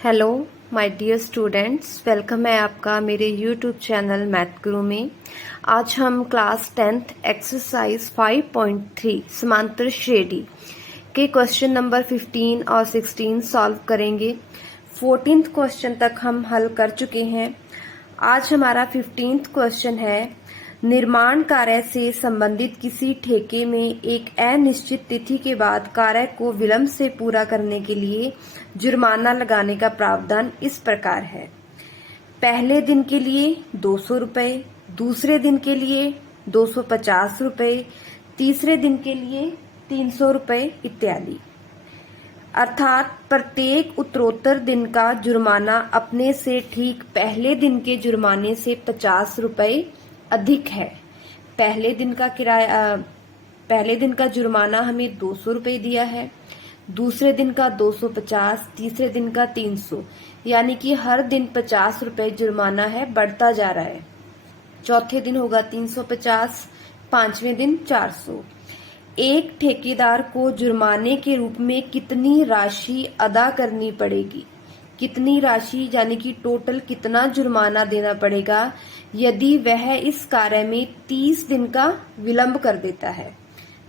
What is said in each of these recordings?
Hello my dear students, welcome है आपका मेरे यूट्यूब चैनल मैथ गुरु में। आज हम क्लास 10th एक्सरसाइज 5.3 समांतर श्रेणी के क्वेश्चन नंबर 15 और 16 सॉल्व करेंगे। 14th क्वेश्चन तक हम हल कर चुके हैं। आज हमारा 15th क्वेश्चन है, निर्माण कार्य से संबंधित किसी ठेके में एक अनिश्चित तिथि के बाद कार्य को विलंब से पूरा करने के लिए जुर्माना लगाने का प्रावधान इस प्रकार है। पहले दिन के लिए 200 रुपये, दूसरे दिन के लिए 250 रुपये, तीसरे दिन के लिए 300 रुपये इत्यादि। अर्थात प्रत्येक उत्तरोत्तर दिन का जुर्माना अपने से ठीक पहले दिन के जुर्माने से 50 रुपये अधिक है। पहले दिन का जुर्माना हमें 200 रुपये दिया है, दूसरे दिन का 250, तीसरे दिन का 300, यानी कि हर दिन 50 रुपये जुर्माना है, बढ़ता जा रहा है। चौथे दिन होगा 350, पांचवें दिन 400। एक ठेकेदार को जुर्माने के रूप में कितनी राशि अदा करनी पड़ेगी? कितनी राशि यानी कि टोटल कितना जुर्माना देना पड़ेगा यदि वह इस कार्य में 30 दिन का विलंब कर देता है।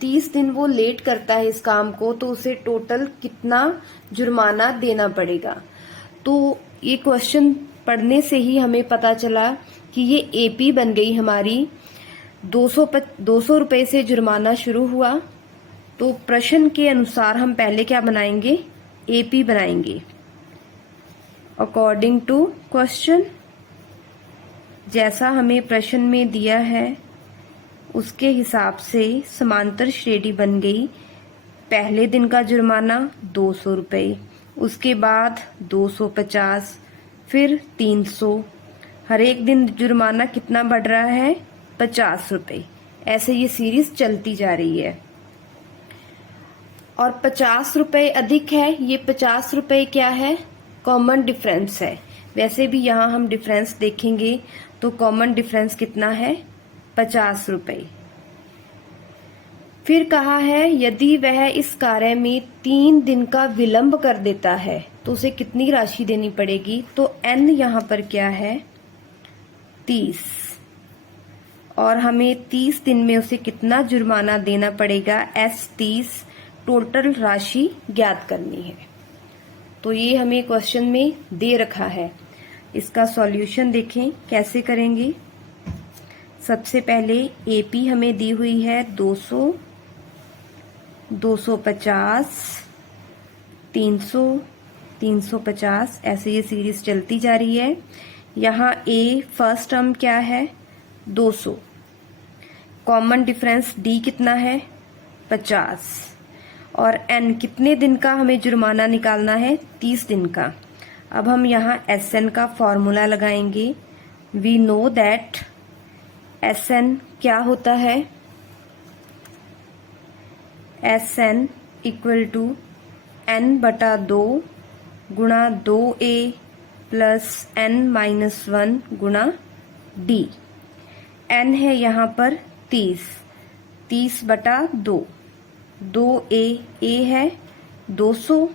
30 दिन वो लेट करता है इस काम को, तो उसे टोटल कितना जुर्माना देना पड़ेगा। तो ये क्वेश्चन पढ़ने से ही हमें पता चला कि ये एपी बन गई हमारी। 200 रुपए से जुर्माना शुरू हुआ, तो प्रश्न के अनुसार हम पहले क्या बनाएंगे? एपी बनाएंगे अकॉर्डिंग टू क्वेश्चन। जैसा हमें प्रश्न में दिया है उसके हिसाब से समांतर श्रेणी बन गई। पहले दिन का जुर्माना 200 रुपये, उसके बाद 250, फिर 300। हर एक दिन जुर्माना कितना बढ़ रहा है? 50 रुपये। ऐसे ये सीरीज चलती जा रही है और 50 रुपये अधिक है। ये 50 रुपये क्या है? कॉमन डिफरेंस है। वैसे भी यहाँ हम डिफरेंस देखेंगे तो कॉमन डिफरेंस कितना है? 50 रुपये। फिर कहा है यदि वह इस कार्य में 3 दिन का विलंब कर देता है तो उसे कितनी राशि देनी पड़ेगी? तो n यहाँ पर क्या है? 30। और हमें 30 दिन में उसे कितना जुर्माना देना पड़ेगा? S30। टोटल राशि ज्ञात करनी है। तो ये हमें क्वेश्चन में दे रखा है। इसका सॉल्यूशन देखें कैसे करेंगे। सबसे पहले एपी हमें दी हुई है 200, 250, 300, 350, ऐसे ये सीरीज चलती जा रही है। यहाँ ए फर्स्ट टर्म क्या है? 200। कॉमन डिफरेंस डी कितना है? 50। और एन कितने दिन का हमें जुर्माना निकालना है? 30 दिन का। अब हम यहाँ एस एन का फॉर्मूला लगाएंगे। We know that S N क्या होता है? S N equal to N बटा 2 गुणा 2a प्लस n-1 गुणा डी। n है यहाँ पर 30, 30 बटा 2, 2a है 200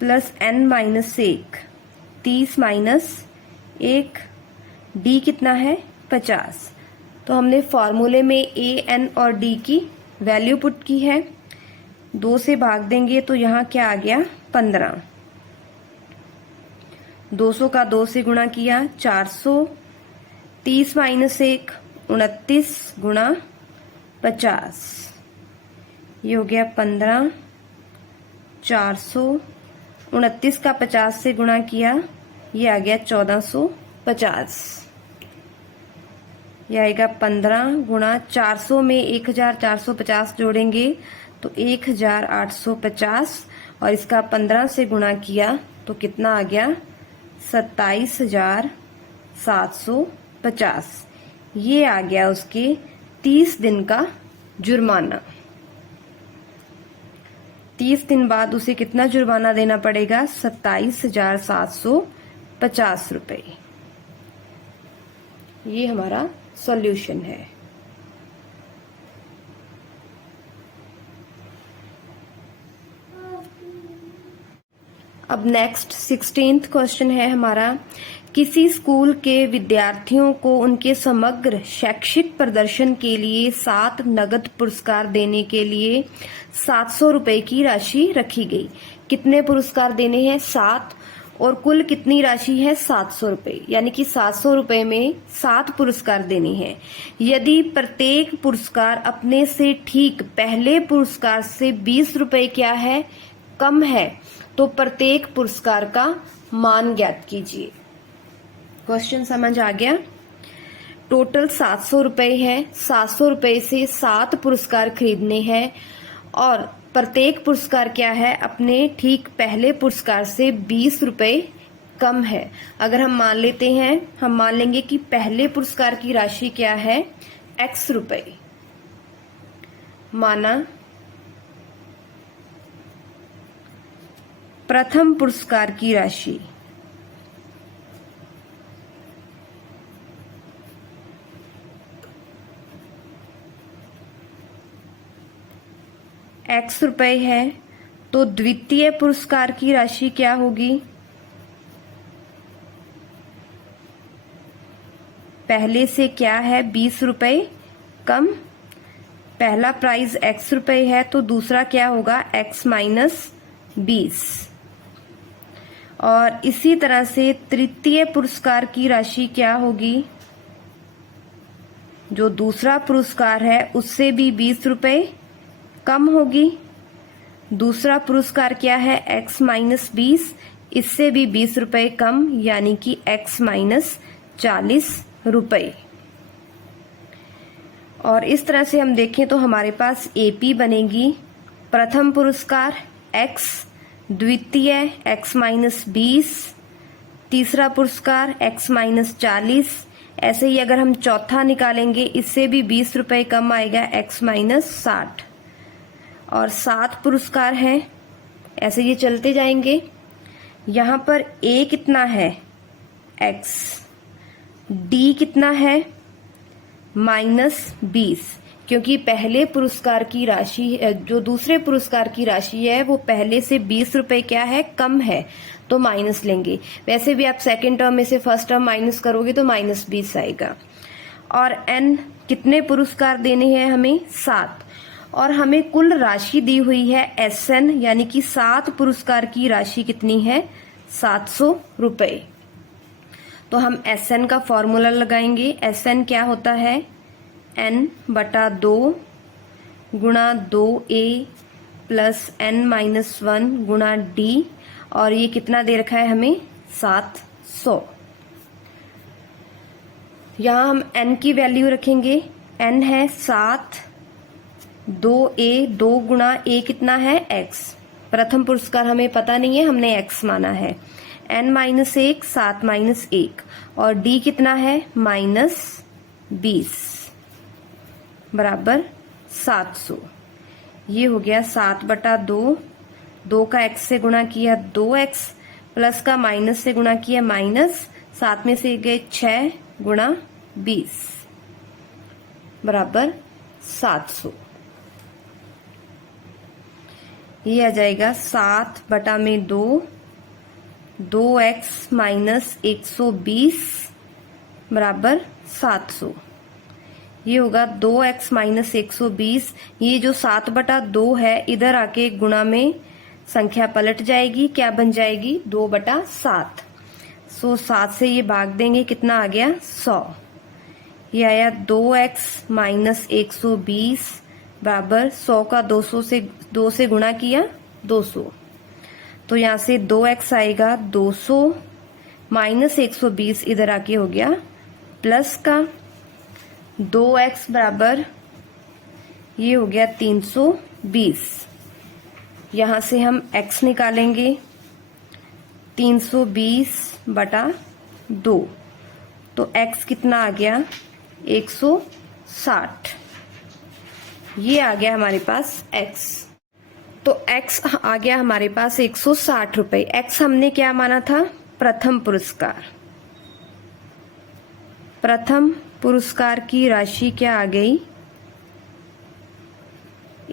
प्लस n-1, 30 माइनस 1, d कितना है? 50। तो हमने फॉर्मूले में a, n और d की वैल्यू पुट की है। 2 से भाग देंगे तो यहाँ क्या आ गया? 15। 200 का 2 से गुणा किया 400, 30 माइनस 1 29 गुणा 50, ये हो गया 15। 400, 29 का 50 से गुणा किया, ये आ गया 1450। ये आएगा 15 गुणा 400 में 1450 जोड़ेंगे तो 1850, और इसका 15 से गुणा किया तो कितना आ गया? 27,750। ये आ गया उसके 30 दिन का जुर्माना। 30 दिन बाद उसे कितना जुर्माना देना पड़ेगा? 27,750 रुपये। ये हमारा सॉल्यूशन है। अब नेक्स्ट 16th क्वेश्चन है हमारा, किसी स्कूल के विद्यार्थियों को उनके समग्र शैक्षिक प्रदर्शन के लिए 7 नगद पुरस्कार देने के लिए 700 रुपए की राशि रखी गई। कितने पुरस्कार देने हैं? 7, और कुल कितनी राशि है? 700 रुपए, यानी कि 700 रुपए में 7 पुरस्कार देने हैं। यदि प्रत्येक पुरस्कार अपने से ठीक पहले पुरस्कार से 20 रुपए क्या है? कम है, तो प्रत्येक पुरस्कार का मान ज्ञात कीजिए। क्वेश्चन समझ आ गया? टोटल 700 रुपए है, 700 रुपए से 7 पुरस्कार खरीदने हैं और प्रत्येक पुरस्कार क्या है? अपने ठीक पहले पुरस्कार से 20 रुपए कम है। अगर हम मान लेते हैं, हम मान लेंगे कि पहले पुरस्कार की राशि क्या है? x रुपए। माना प्रथम पुरस्कार की राशि x रुपए है, तो द्वितीय पुरस्कार की राशि क्या होगी? पहले से क्या है? 20 रुपए कम। पहला प्राइस x रुपए है, तो दूसरा क्या होगा? x minus 20। और इसी तरह से तृतीय पुरस्कार की राशि क्या होगी? जो दूसरा पुरस्कार है उससे भी 20 रुपए कम होगी। दूसरा पुरस्कार क्या है? x माइनस 20, इससे भी 20 रुपए कम, यानी कि x माइनस 40 रुपए। और इस तरह से हम देखें तो हमारे पास AP बनेगी। प्रथम पुरस्कार x, द्वितीय x माइनस 20, तीसरा पुरस्कार x माइनस 40। ऐसे ही अगर हम चौथा निकालेंगे, इससे भी 20 रुपए कम आएगा, x माइनस 60। और 7 पुरस्कार हैं, ऐसे ये चलते जाएंगे। यहाँ पर A कितना है? x, D कितना है? माइनस 20, क्योंकि पहले पुरस्कार की राशि, जो दूसरे पुरस्कार की राशि है वो पहले से 20 रुपए क्या है? कम है, तो माइनस लेंगे। वैसे भी आप सेकेंड टर्म में से फर्स्ट टर्म माइनस करोगे तो माइनस 20 आएगा। और n कितने पुरस्कार देने हैं हमें? 7। और हमें कुल राशि दी हुई है SN, यानी कि 7 पुरस्कार की राशि कितनी है? 700 रुपए। तो हम SN का फॉर्मूला लगाएंगे। SN क्या होता है? n/2 गुणा 2A प्लस n-1 गुणा D, और ये कितना दे रखा है हमें? 700। यहाँ हम n की वैल्यू रखेंगे। n है 7, 2A, 2 गुणा A कितना है? x। प्रथम पुरस्कार हमें पता नहीं है, हमने x माना है। n-1, 7 माइनस 1, और D कितना है? माइनस 20 बराबर 700। ये हो गया 7/2, 2 का x से गुणा किया 2x, प्लस का माइनस से गुणा किया माइनस, 7 में से गए 6 गुणा 20 बराबर 700। ये आ जाएगा 7/2, 2x माइनस 120 बराबर 700। ये होगा 2x माइनस 120। ये जो 7/2 है, इधर आके गुणा में संख्या पलट जाएगी, क्या बन जाएगी? 2/7। 7 से ये भाग देंगे, कितना आ गया? 100। ये आया 2x माइनस 120 बराबर 100 का 2 से गुणा किया 200, तो यहाँ से 2x आएगा 200 माइनस 120, इधर आके हो गया प्लस का 2x बराबर ये हो गया 320। यहाँ से हम x निकालेंगे 320/2, तो x कितना आ गया? 160। ये आ गया हमारे पास x। तो x आ गया हमारे पास 160 रुपए। x हमने क्या माना था? प्रथम पुरस्कार। प्रथम पुरस्कार की राशि क्या आ गई?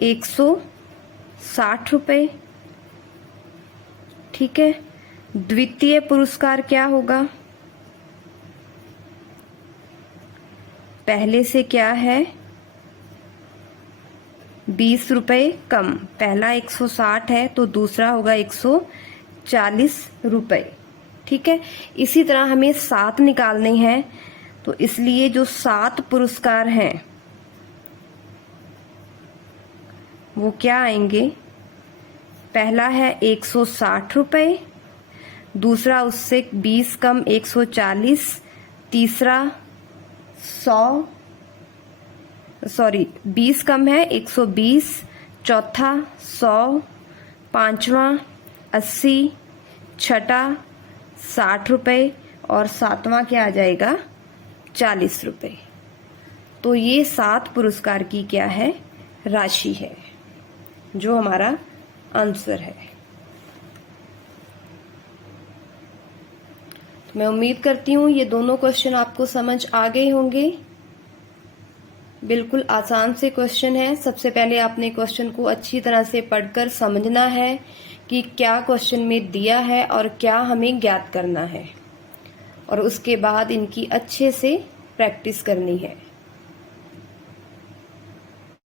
160 रुपए। ठीक है, द्वितीय पुरस्कार क्या होगा? पहले से क्या है? 20 रुपए कम। पहला 160 है तो दूसरा होगा 140 रुपए। ठीक है, इसी तरह हमें 7 निकालने हैं, तो इसलिए जो 7 पुरस्कार हैं वो क्या आएंगे? पहला है 160 रुपए, दूसरा उससे 20 कम 140, तीसरा 20 कम है 120, चौथा 100, पांचवा 80, छठा 60 रुपए और सातवां क्या आ जाएगा? 40 रुपए। तो ये 7 पुरस्कार की क्या है? राशि है, जो हमारा आंसर है। तो मैं उम्मीद करती हूँ ये दोनों क्वेश्चन आपको समझ आ गए होंगे। बिल्कुल आसान से क्वेश्चन है। सबसे पहले आपने क्वेश्चन को अच्छी तरह से पढ़कर समझना है कि क्या क्वेश्चन में दिया है और क्या हमें ज्ञात करना है, और उसके बाद इनकी अच्छे से प्रैक्टिस करनी है।